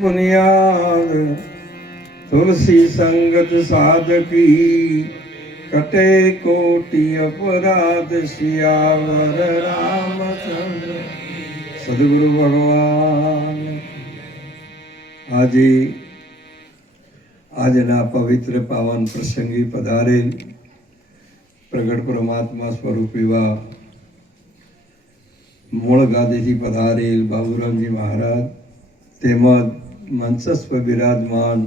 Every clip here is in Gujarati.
पुनियाद तुलसी संगत साधकी कटे कोटि अपराध सियावर रामचंद्र सदगुरु भगवान। આજના પવિત્ર પાવન પ્રસંગે પધારેલ પ્રગટ પરમાત્મા સ્વરૂપ એવા મૂળ ગાદીથી પધારેલ બાબુરામજી મહારાજ તેમજ મંચસ્વ બિરાજમાન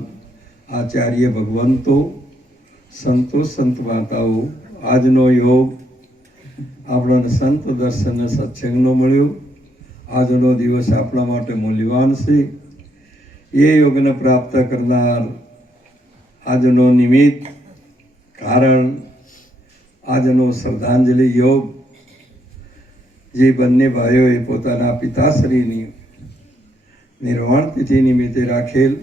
આચાર્ય ભગવંતો, સંતો, સંત માતાઓ, આજનો યોગ આપણને સંત દર્શન સત્સંગનો મળ્યો. આજનો દિવસ આપણા માટે મૂલ્યવાન છે. એ યોગને પ્રાપ્ત કરનાર આજનો નિમિત્ત કારણ આજનો શ્રદ્ધાંજલિ યોગ જે બંને ભાઈઓએ પોતાના પિતાશ્રીની નિર્વાણ તિથિ નિમિત્તે રાખેલ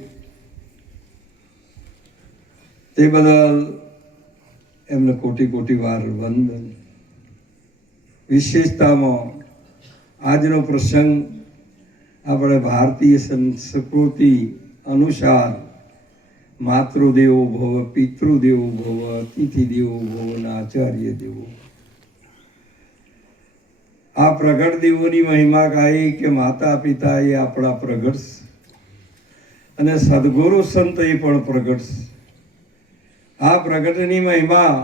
તે બદલ એમને કોટી કોટી વાર વંદન. વિશેષતામાં આજનો પ્રસંગ આપણે ભારતીય સંસ્કૃતિ અનુસાર માતૃદેવો ભવ, પિતૃદેવો ભવ, અતિથિ દેવો ભવ અને આચાર્ય દેવો. આ પ્રગટ દેવોની મહિમા ગાઈ કે માતા પિતા એ આપણા પ્રગટ અને સદગુરુ સંત એ પણ પ્રગટ. આ પ્રગટની મહિમા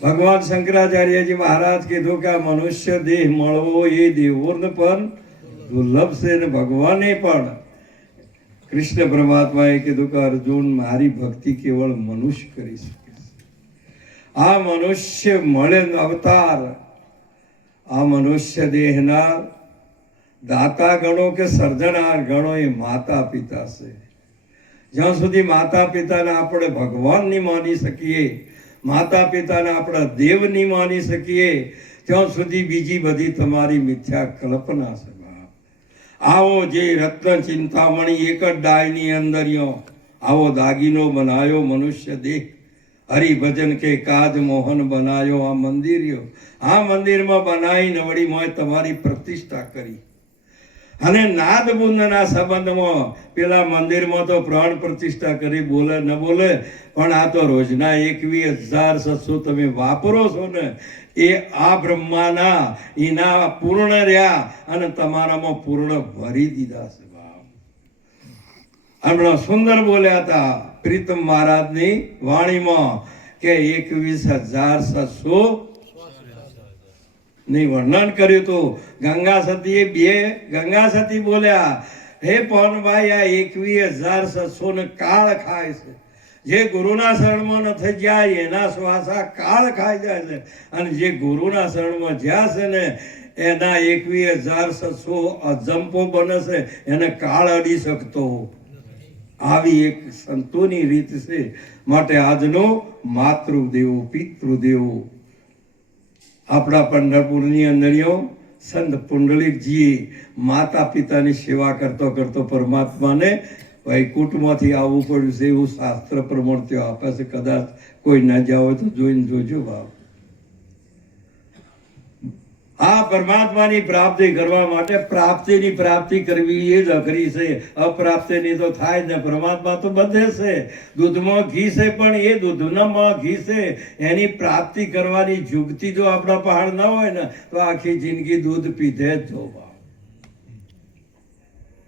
ભગવાન શંકરાચાર્યજી મહારાજ કીધું કે આ મનુષ્ય દેહ મળવો એ દેવોને પણ દુર્લભ છે ને ભગવાને પણ કૃષ્ણ પરમાત્માએ કીધું કે અર્જુન મારી ભક્તિ કેવળ મનુષ્ય કરી શકે છે. આ મનુષ્ય મળે અવતાર, આ મનુષ્ય દેહના દાતા ગણો કે સર્જનાર ગણો એ માતા પિતા છે. જ્યાં સુધી માતા પિતાને આપણે ભગવાન નહીં માની શકીએ, માતા પિતાને આપણા દેવ નહીં માની શકીએ, ત્યાં સુધી બીજી બધી તમારી મિથ્યા કલ્પના છે. આવો જે રત્ન ચિંતામણી એક જ ડાયની અંદર આવો દાગીનો બનાયો મનુષ્ય દેહ, હરિભજન કે કાજ મોહન બનાયો આ મંદિર. આ મંદિરમાં બનાવી નવડીમાં તમારી પ્રતિષ્ઠા કરી અને નાદબુંદના સંબંધમાં પેલા મંદિરમાં તો પ્રાણ પ્રતિષ્ઠા કરી, બોલે ન બોલે, પણ આ તો રોજના 21,700 તમે વાપરો છો ને એ આ બ્રહ્માના એના પૂર્ણ રહ્યા અને તમારામાં પૂર્ણ ભરી દીધા છે. હમણાં સુંદર બોલ્યા હતા પ્રીતમ મહારાજની વાણીમાં કે 21,700 ની વર્ણન કર્યું હતું. ગંગા સતીએ ગંગા સતી બોલ્યા, હે પવનભાઈ આ 21,700 ને કાળ ખાય છે. જે ગુરુના શરણમાં નથી જાય એના શ્વાસા કાળ ખાઈ જાય છે અને જે ગુરુના શરણમાં જ્યાં છે ને એના 21,700 અજંપો બને છે, એને કાળ અડી શકતો. આવી એક સંતોની રીત છે. માટે આજનો માતૃદેવો પિતૃદેવો આપણા પંઢરપુરની અંદરીઓ સંત પુંડલિકજીએ માતા પિતાની સેવા કરતો કરતો પરમાત્માને વૈકુંઠમાંથી આવવું પડ્યું છે એવું શાસ્ત્ર પ્રમાણ ત્યાં આપે છે. કદાચ કોઈ ના જાવ તો જોઈને જોજો ભાવ. આ પરમાત્માની પ્રાપ્તિ કરવા માટે પ્રાપ્તિની પ્રાપ્તિ કરવી એ જ અઘરી છે. અપ્રાપ્તિની તો થાય ને. પરમાત્મા તો બધે છે. દૂધમાં ઘી છે પણ એ દૂધનામાં ઘી છે. એની પ્રાપ્તિ કરવાની જુગતી જો આપણા પહાડ ના હોય ને તો આખી જિંદગી દૂધ પીધે જ જોવા.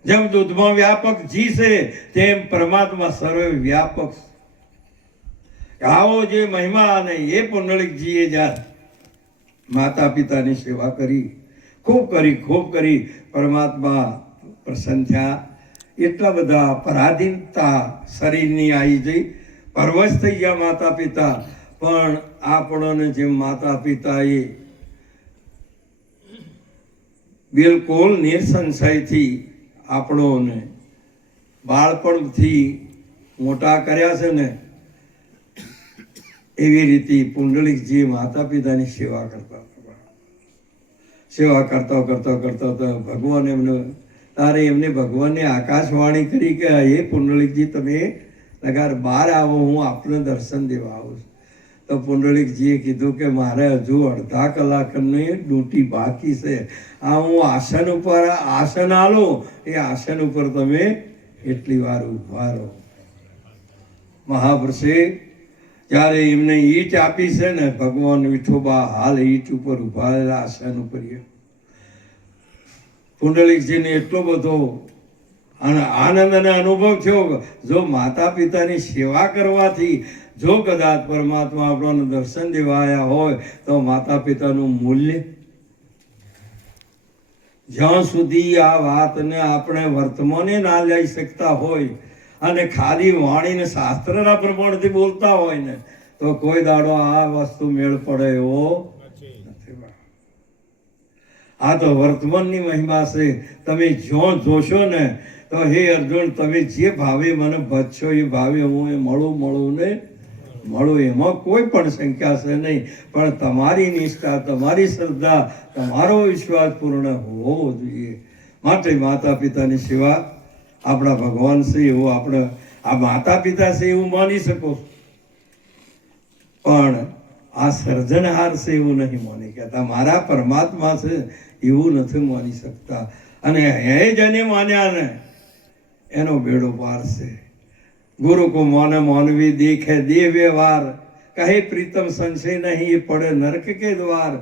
જેમ દૂધમાં વ્યાપક જી છે તેમ પરમાત્મા સર્વે વ્યાપક. આવો જે મહિમા અને એ પુંડલિકજીએ જ્યારે માતા પિતાની સેવા કરી, ખૂબ કરી, પરમાત્મા પ્રસન્ન થયા. એટલા બધા પરાધીનતા શરીરની આવી જઈ, પરવશ થઈ ગયા માતા પિતા. પણ આપણને જેમ માતા પિતાએ બિલકુલ નિર્સંશયથી આપણોને બાળપણથી મોટા કર્યા છે ને એવી રીતે પુંડલિકજી માતા પિતાની સેવા કરતા ભગવાન એમને ભગવાનને આકાશવાણી કરી કે હે પુંડલિકજી તમે લગાર બહાર આવો, હું આપને દર્શન દેવા આવું છું. તો પુંડલિકજીએ કીધું કે મારે હજુ અડધા કલાકની ડ્યુટી બાકી છે. આ હું આસન આલો, એ આસન ઉપર તમે એટલી વાર ઉભા રહો. મહાપુરુષે જ્યારે એમને ઈટ આપી છે ને, ભગવાન વિઠોબા હાલ ઈટ ઉપર ઉભા રહેલા આસન ઉપર, પુંડલિકજીને એટલો બધો આનંદ અને અનુભવ થયો. જો માતા પિતાની સેવા કરવાથી જો કદાચ પરમાત્મા આપણને દર્શન દેવા આવ્યા હોય તો માતા પિતાનું મૂલ્ય, જ્યાં સુધી આ વાતને આપણે વર્તમાને ના લઈ શકતા હોય અને ખાલી વાણીને શાસ્ત્રના પ્રમાણથી બોલતા હોય ને, તો કોઈ દાડો આ વસ્તુ મેળ પડે એવો નથી. આ તો વર્તમાનની મહિમા છે. તમે જો જોશો ને તો હે અર્જુન, તમે જે ભાવે મને ભજશો એ ભાવે હું એ મળું ને મળું, એમાં કોઈ પણ શંકા છે નહીં. પણ તમારી નિષ્ઠા, તમારી શ્રદ્ધા, તમારો વિશ્વાસ પૂર્ણ હોવો જોઈએ. માટે માતા પિતાની સેવા આપણા ભગવાન છે એવું આપણે, આ માતા પિતા છે એવું માની શકો, પણ આ સર્જનહાર છે એવું નહીં માની કહેતા. મારા પરમાત્મા છે એવું નથી માની શકતા. અને હે જેને માન્યા ને એનો બેડો પાર છે. ગુરુ કો મોને મોનવી દેખે દે વ્યવહાર, કહે પ્રીતમ સંશય નહીં એ પડે નરક કે દ્વાર.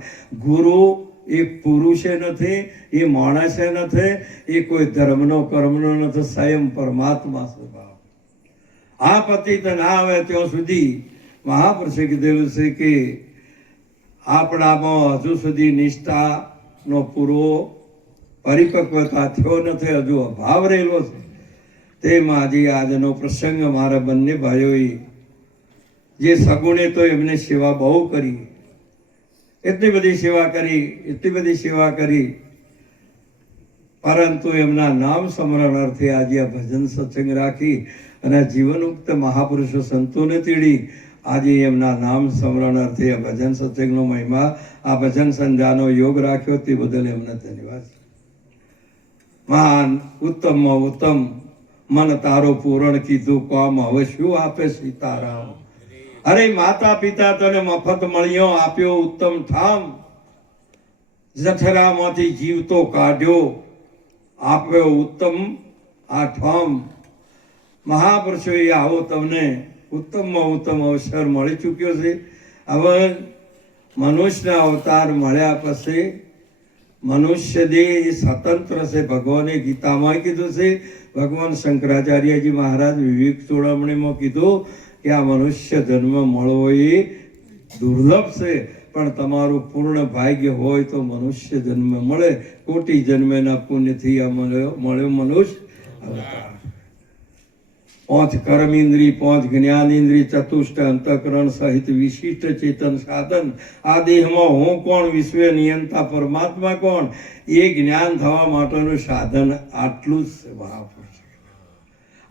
ગુરુ એ પુરુષે નથી, એ માણસે નથી, એ કોઈ ધર્મનો કર્મનો નથી, સ્વયં પરમાત્મા સ્વભાવ. આ પતિત ના આવે ત્યાં સુધી મહાપુરુષે કીધેલું છે કે આપણામાં હજુ સુધી નિષ્ઠાનો પૂરો પરિપક્વતા થયો નથી, હજુ અભાવ રહેલો છે. તેમાં આજે આજનો પ્રસંગ મારા બંને ભાઈઓએ જે સગુણે તો એમને સેવા બહુ કરી, એટલી બધી સેવા કરી, પરંતુ એમના નામ સ્મરણ અર્થે આજે આ ભજન સત્સંગ રાખી અને જીવનયુક્ત મહાપુરુષો સંતોને તેડી આજે એમના નામ સ્મરણ અર્થે આ ભજન સત્સંગનો મહિમા, આ ભજન સંધ્યાનો યોગ રાખ્યો, તે બદલ એમને ધન્યવાદ. મહાન ઉત્તમમાં ઉત્તમ મન તારો પૂરણ કીધું કામ, હવે શું આપે સીતારામ. અરે માતા પિતા તને મફત મળ્યો, આપ્યો ઉત્તમ ઠામ, જઠરામાંથી જીવતો કાઢ્યો, આપ્યો ઉત્તમ આ ઠામ. મહાપુરુષોએ આવો તમને ઉત્તમમાં ઉત્તમ અવસર મળી ચૂક્યો છે. હવે મનુષ્યના અવતાર મળ્યા પછી મનુષ્ય દેહ એ સ્વતંત્ર છે. ભગવાને ગીતામાં કીધું છે, ભગવાન શંકરાચાર્યજી મહારાજ વિવેક ચોડામણીમાં કીધું કે આ મનુષ્ય જન્મ મળવો એ દુર્લભ છે, પણ તમારું પૂર્ણ ભાગ્ય હોય તો મનુષ્ય જન્મ મળે. કોટી જન્મેના પુણ્યથી આ મળ્યો મનુષ્ય અવતાર. 5 કર્મ ઇન્દ્રિય, 5 જ્ઞાન ઇન્દ્રિય, ચતુષ્ટ અંતઃકરણ સહિત વિશિષ્ટ ચેતન સાધન. આ દેહમાં હું કોણ, વિશ્વ નિયંતા પરમાત્મા કોણ, એ જ્ઞાન થવા માટેનું સાધન આટલું જ છે. મહાપુરુષ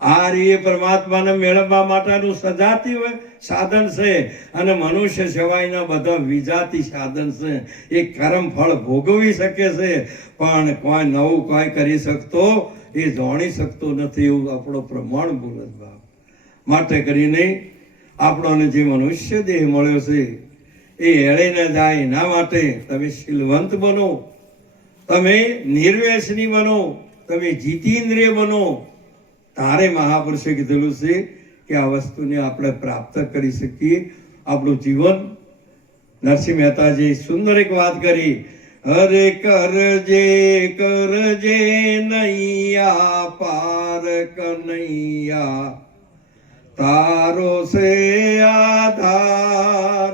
આ રીતે પરમાત્માને મેળવવા માટેનું સજાતી સાધન છે, અને મનુષ્ય સિવાયના બધા વિજાતી સાધન છે. એ કર્મ ફળ ભોગવી શકે છે, પણ કોઈ નવું કોઈ કરી શકતો, એ જાણી શકતો નથી, એવું આપણો પ્રમાણ બોલે બાપ. માટે કરીને આપણને જે મનુષ્ય દેહ મળ્યો છે એ એળે ન જાય, એના માટે તમે શીલવંત બનો, તમે નિર્વ્યસની બનો, તમે જીતેન્દ્રિય બનો. તારે મહાપુરુષે કીધેલું છે કે આ વસ્તુને આપણે પ્રાપ્ત કરી શકીએ. આપણું જીવન, નરસિંહ મહેતાજી સુંદર એક વાત કરી, હરે કરજે નૈયા પાર કનૈયા, તારો સે આધાર,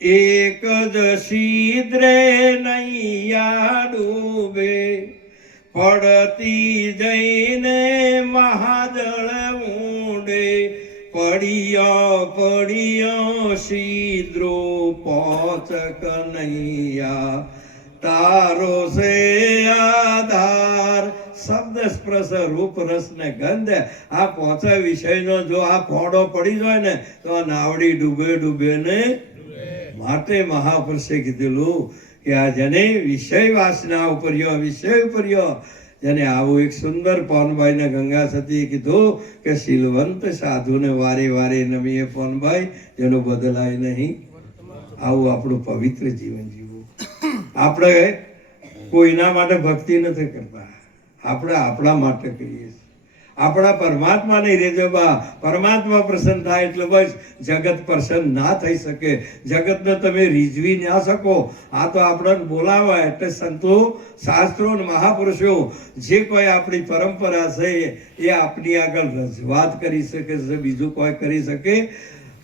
એક જ શીદ્રે નૈયા ડૂબે, પડતી જઈને મહાજળ ઊંડે, પડ્યો શીદ્રો પહોંચ કનૈયા, તારો સે આધાર. શબ્દ સ્પર્શ રૂપ રસ ને ગંધ, આ 5 વિષયનો જો આ ફોડો પડી જાય ને તો આ નાવડી ડૂબે ને. માટે મહાપુરુષે કીધેલું કે આ જેને વિષય વાસના ઉપર્યો, વિષય ઉપર્યો, જેને આવું એક સુંદર પોનભાઈને ગંગા સતીએ કીધું કે શીલવંત સાધુને વારે વારે નમીએ પોનભાઈ, જેનો બદલાય નહીં. આવું આપણું પવિત્ર જીવન જીવવું. આપણે કોઈના માટે ભક્તિ નથી કરતા, આપણે આપણા માટે કરીએ છીએ. આપણા પરમાત્માને રેજો બા. પરમાત્મા પ્રસન્ન થાય એટલે બસ જગત પ્રસન્ન ના થઈ શકે. જગતને તમે રીઝવી ના શકો. આ તો આપણને બોલાવા એટલે સંતો શાસ્ત્રો અને મહાપુરુષો જે કોઈ આપણી પરંપરા છે એ આપણી આગળ રજૂઆત કરી શકે છે, બીજું કોઈ કરી શકે.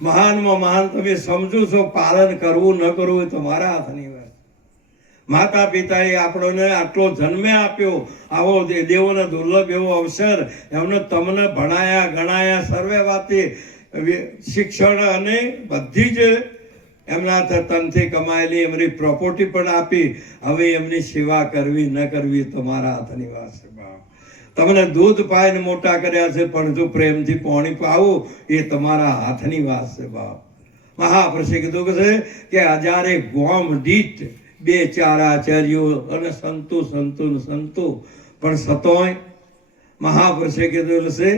મહાનમાં મહાન તમે સમજો છો, પાલન કરવું ન કરવું એ તમારા હાથની વાત. માતા પિતાએ આપણને આટલો જન્મ આપ્યો, આવો દેવોને દુર્લભ એવો અવસર, એમને તમને ભણાયા ગણાયા સર્વે વાતે શિક્ષણ અને બધી જ એમના તનથી કમાયેલી એમની પ્રોપર્ટી પણ આપી. હવે એમની સેવા કરવી ન કરવી તમારા હાથની વાત છે બાપ. તમને દૂધ પાઈને મોટા કર્યા છે, પણ જો પ્રેમથી પાણી પાવું એ તમારા હાથની વાત છે બાપ. મહાપુરુષે કીધું કે 1000 ગોમ દીઠ 2-4 આચાર્યો અને સંતો પણ સતોય મહાપુરુષે કીધું છે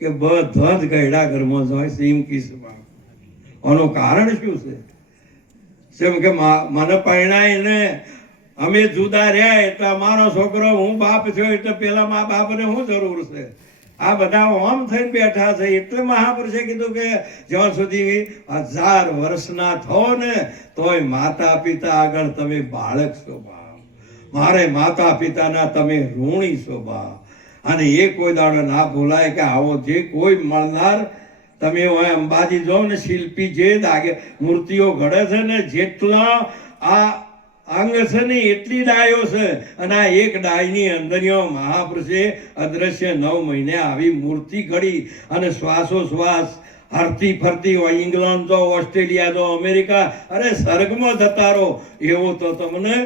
કે બધા જ ગયડા ઘરમાં જ હોય છે. એમ કીધું બાપ. આનું કારણ શું છે? જેમ કે મને પરણાઈને અમે જુદા રહ્યા એટલે અમારો છોકરો હું બાપ થયો એટલે પેલા મા બાપને શું જરૂર છે? આ બધા ઓમ થઈને બેઠા છે. એટલે મહાપુરુષે કીધું કે જ્યાં સુધી 1000 વર્ષના થો ને તોય માતા પિતા આગળ તમે બાળક છો બાપ. મારે માતા પિતાના તમે ઋણી છો બાપ. અને એ કોઈ દાડો ના ભૂલાય કે આવો જે કોઈ મળનાર, તમે અંબાજી જાઓ ને, શિલ્પી જે દાગે મૂર્તિઓ ઘડે છે ને, જેટલા આ અંગ છે ને એટલી ડાયો છે. અને આ એક ડાયની અંદરીઓ મહાપુરુષે અદ્રશ્ય 9 મહિને આવી મૂર્તિ ઘડી અને શ્વાસોશ્વાસ હરતી ફરતી હોય. ઇંગ્લેન્ડ જો, ઓસ્ટ્રેલિયા જો, અમેરિકા, અરે સ્વર્ગમાં જતા રહો એવો તો તમને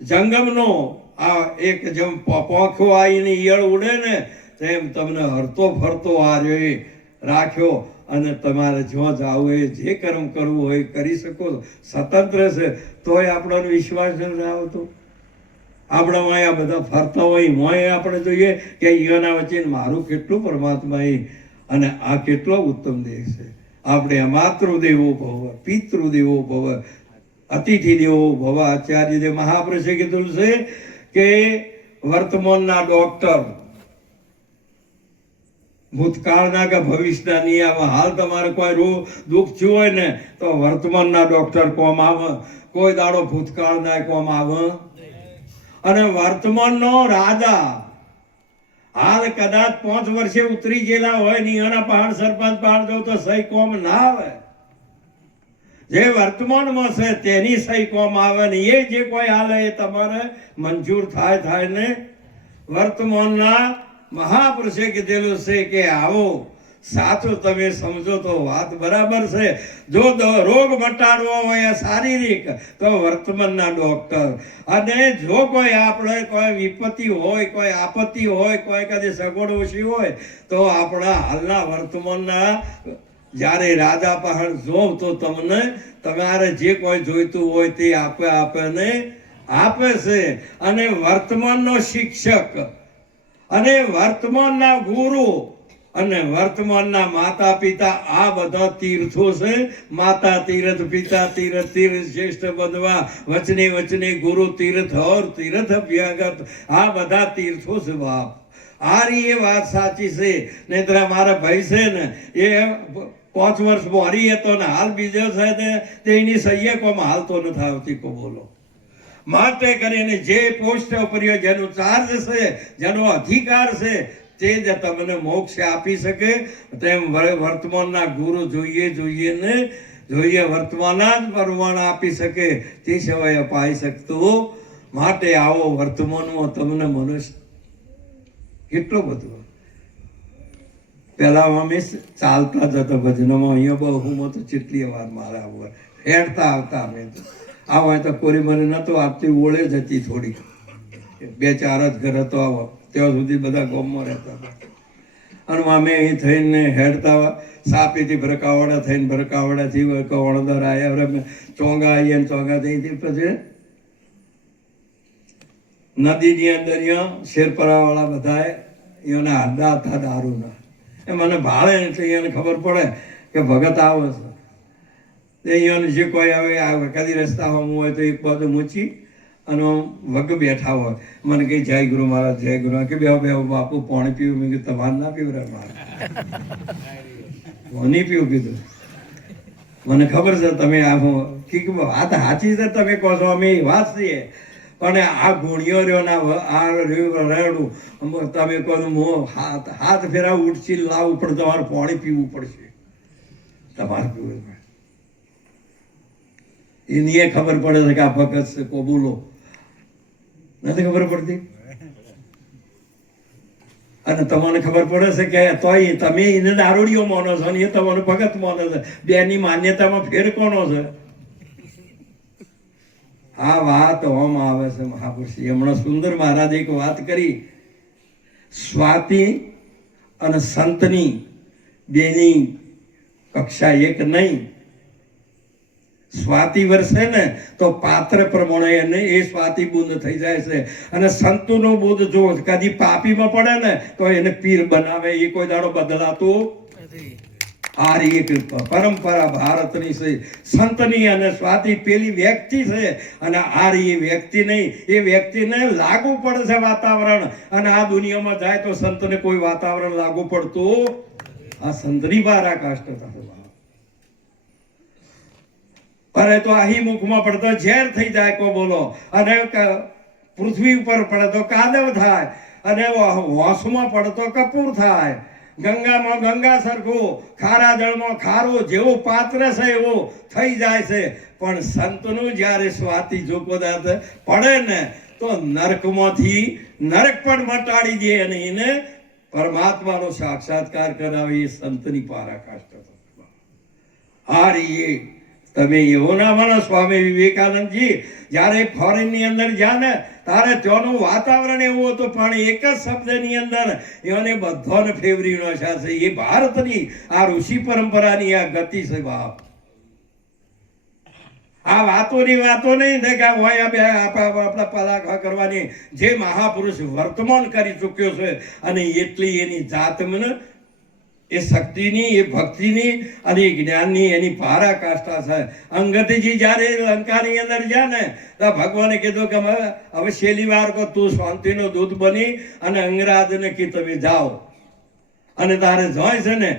જંગમનો આ એક જેમ પોખો આવીને ઈયળ ઉડે ને તેમ તમને હરતો ફરતો આ રાખ્યો. અને તમારે જ્યાં જવું હોય, જે કર્મ કરવું હોય કરી શકો. સ્વતંત્ર છે તોય આપણને વિશ્વાસ નથી આવતો. આપણામાં આ બધા ફરતા હોય મોય આપણે જોઈએ કે ઈયોના વચ્ચે મારું કેટલું પરમાત્મા એ અને આ કેટલો ઉત્તમ દેહ છે. આપણે માતૃદેવો ભવ, પિતૃદેવો ભવ, અતિથિ દેવો ભવ. આચાર્ય દેવ મહાપુરુષે કીધું છે કે વર્તમાનના ડોક્ટર ભૂતકાળના કે ભવિષ્યના નહીં આવે. હાલ તમારે કોઈ દુઃખ થયું હોય ને તો વર્તમાનના ડોક્ટર કોમ આવે, કોઈ દાડો ભૂતકાળના કોમ આવે. અને વર્તમાનનો રાજા હાલ કદાચ 5 વર્ષે ઉતરી ગયેલા હોય ને એના પહાડ સરપંચ પહાડ દો તો સહી કોમ ના આવે. જે વર્તમાનમાં છે તેની સહી કોમ આવે ને એ જે કોઈ હાલે એ તમારે મંજૂર થાય ને. વર્તમાનના મહાપુરુષે કીધેલું છે કે આવો સાચું તમે સમજો તો વાત બરાબર છે. જો રોગ મટાડવો હોય શારીરિક તો વર્તમાનના ડોક્ટર. અને જો કોઈ આપણે કોઈ વિપત્તિ હોય, કોઈ આપત્તિ હોય, કોઈ કદી સગવડ ઓછી હોય તો આપણા હાલના વર્તમાનના જ્યારે રાજા પહાડ જો તો તમને તમારે જે કોઈ જોઈતું હોય તે આપે છે. અને વર્તમાનનો શિક્ષક અને વર્તમાનના ગુરુ અને વર્તમાનના માતા પિતા આ બધા તીર્થો છે. માતા તીર્થ, પિતા તીર્થ, તીર્થ શ્રેષ્ઠ બંધવા, વચને ગુરુ તીર્થ ઓર તીર્થ અભ્યાગત, આ બધા તીર્થો છે બાપ. આ એ વાત સાચી છે. નહીતર મારા ભાઈ છે ને એ 5 વર્ષ મોરી હતો ને હાલ બીજો છે ને તેની સહ્ય કોમાં હાલતો નથી આવતી કો બોલો. માટે કરીને જે પોસ્ટ ઉપર જેનું ચાર્જ છે, જેનો અધિકાર છે તે જ તમને મોક્ષ આપી શકે. તેમ વર્તમાનના ગુરુ જોઈએ વર્તમાનના જ પરમાણ આપી શકે, તે સિવાય અપાઈ શકતું. માટે આવો વર્તમાનમાં તમને મનુષ્ય કેટલો બધો. પેલા અમે ચાલતા જતા ભજનમાં, અહીંયા બહુમાં તો કેટલી વાર મારા હેડતા આવતા. અમે તો આવો તો કોરી મને નતો આપતી, ઓળે જ હતી થોડી, 2-4 જ ઘર હતો. આવો ત્યાં સુધી બધા ગામમાં રહેતા હતા. અને અમે અહીં થઈને હેડતા સાપીથી ભરકાવાડા થઈને, ભરકાવાડાથી વણદર આવ્યા, ચોંગા આવીએ ને ચોંગા થઈથી પછી નદીની અંદર શેરપરાવાળા બધા એના હાડા હતા દારૂના. એ મને ભાળે એટલે એને ખબર પડે કે ભગત આવે છે. અહીંયાનું જે કોઈ આવે કદી રસ્તા હમું હોય તો એક બાજુ મૂચી અને વગ બેઠા હોય, મને કઈ જય ગુરુ મહારાજ, જય ગુરુ કે બે બાપુ પાણી પીવું, મેં કીધું તમારે ના પીવડાવે મારે, હું નહીં પીવું કીધું. મને ખબર છે તમે આ વાત સાચી છે, તમે કહો છો અમે વાત છીએ, પણ આ ગુણિયો રહ્યો ના આ રડું તમે કહો હાથ ફેરા ઉઠી લાવવું પડે, તમારે પાણી પીવું પડશે, તમારે પીવું પડે. એની એ ખબર પડે છે કે આ ભગત છે કોબુલો, નથી ખબર પડતી. અને તમને ખબર પડે છે કે તોય તમે એને દારૂડિયો માનો છો અને એ તમારો ભગત માનો છે, બેની માન્યતામાં ફેર કોનો છે? આ વાત ઓમ આવે છે મહાપુરુષ. હમણાં સુંદર મહારાજે એક વાત કરી, સ્વાતિ અને સંતની બેની કક્ષા એક નહીં. સ્વાતિ વરસે ને તો પાત્ર પ્રમાણે એને એ સ્વાતિ બુંદ થઈ જાય છે, અને સંતનું બુંદ જો કદી પાપીમાં પડે ને તો એને પીર બનાવે, એ કોઈ દાડો બદલાતું. આ એક પરંપરા ભારતની છે, સંતની અને સ્વાતિ પેલી વ્યક્તિ છે, અને આ એ વ્યક્તિ નહીં, એ વ્યક્તિને લાગુ પડે છે વાતાવરણ, અને આ દુનિયામાં જાય તો સંતને કોઈ વાતાવરણ લાગુ પડતું. આ સંતની પરાકાષ્ઠ થશે. અરે તો અહીં મુખમાં પડતો ઝેર થઈ જાય કો બોલો, અને પૃથ્વી ઉપર પડે તો કાદવ થાય, અને હોશમાં પડતો કપૂર થાય. ગંગામાં ગંગા સરખું, ખારા જળમાં ખારો, જેવું પાત્ર છે એવું થઈ જાય છે. પણ સંતનું જ્યારે સ્વાતિ જોકોદાત પડે ને તો નરકમાંથી નરક પણ મટાડી દે, અને એને પરમાત્માનો સાક્ષાત્કાર કરાવે. એ સંતની પરાકાષ્ઠા. આ રીએ તમે એવો ના માનો. સ્વામી વિવેકાનંદજી જ્યારે ફોરેન ની અંદર ગયા ને ત્યારે ત્યાંનું વાતાવરણ એવું હતું, પણ એક જ શબ્દની અંદર એને બધાને ફેવરી નોશા છે. એ ભારતની આ ઋષિ પરંપરાની આ ગતિ છે બાપ. આ વાતોની વાતો નહીં ને કે આપણા પલાખા કરવાની. જે મહાપુરુષ વર્તમાન કરી ચૂક્યો છે, અને એટલી એની જાતમને એ શક્તિની, એ ભક્તિની અને એ જ્ઞાનની એની પરાકાષ્ઠા છે. અંગતજી જ્યારે લંકાની અંદર ગયા ને તો ભગવાને કીધું કે હવે છેલ્લી વાર કો તું શાંતિનો દૂત બની અને અંગરાજને કે તમે જાઓ. અને તારે જોય છે ને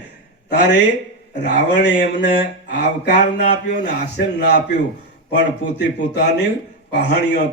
તારે રાવણે એમને આવકાર ના આપ્યો ને આસન ના આપ્યું, પણ પોતે પોતાની કહાણીઓ